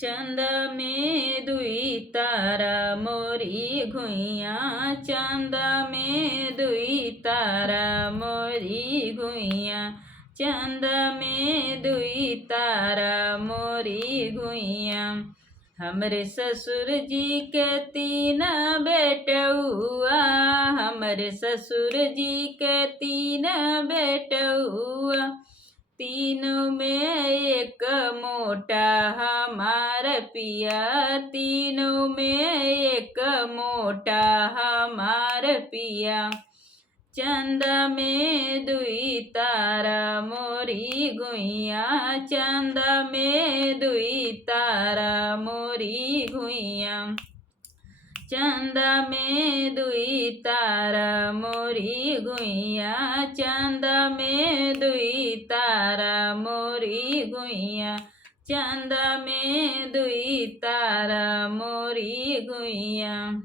चंद में दुई तारा मोरी घुइया, चंद में दुई तारा मोरी घुइया, चंद में दुई तारा मोरी घुइया। हमरे ससुर जी के तीन बेटउआ, हमरे ससुर जी के तीन बेटउआ, तीनों में एक मोटा हमार पिया, तीनों में एक मोटा हमार पिया। चंद में दुई तारा मोरी घुइया, चंद में दुई तारा मोरी घुइया, चंद में दुई तारा मोरी घुइया, चंद में दुई तारा मोरी घुइया, चंद में दुई तारा मोरी घुइया।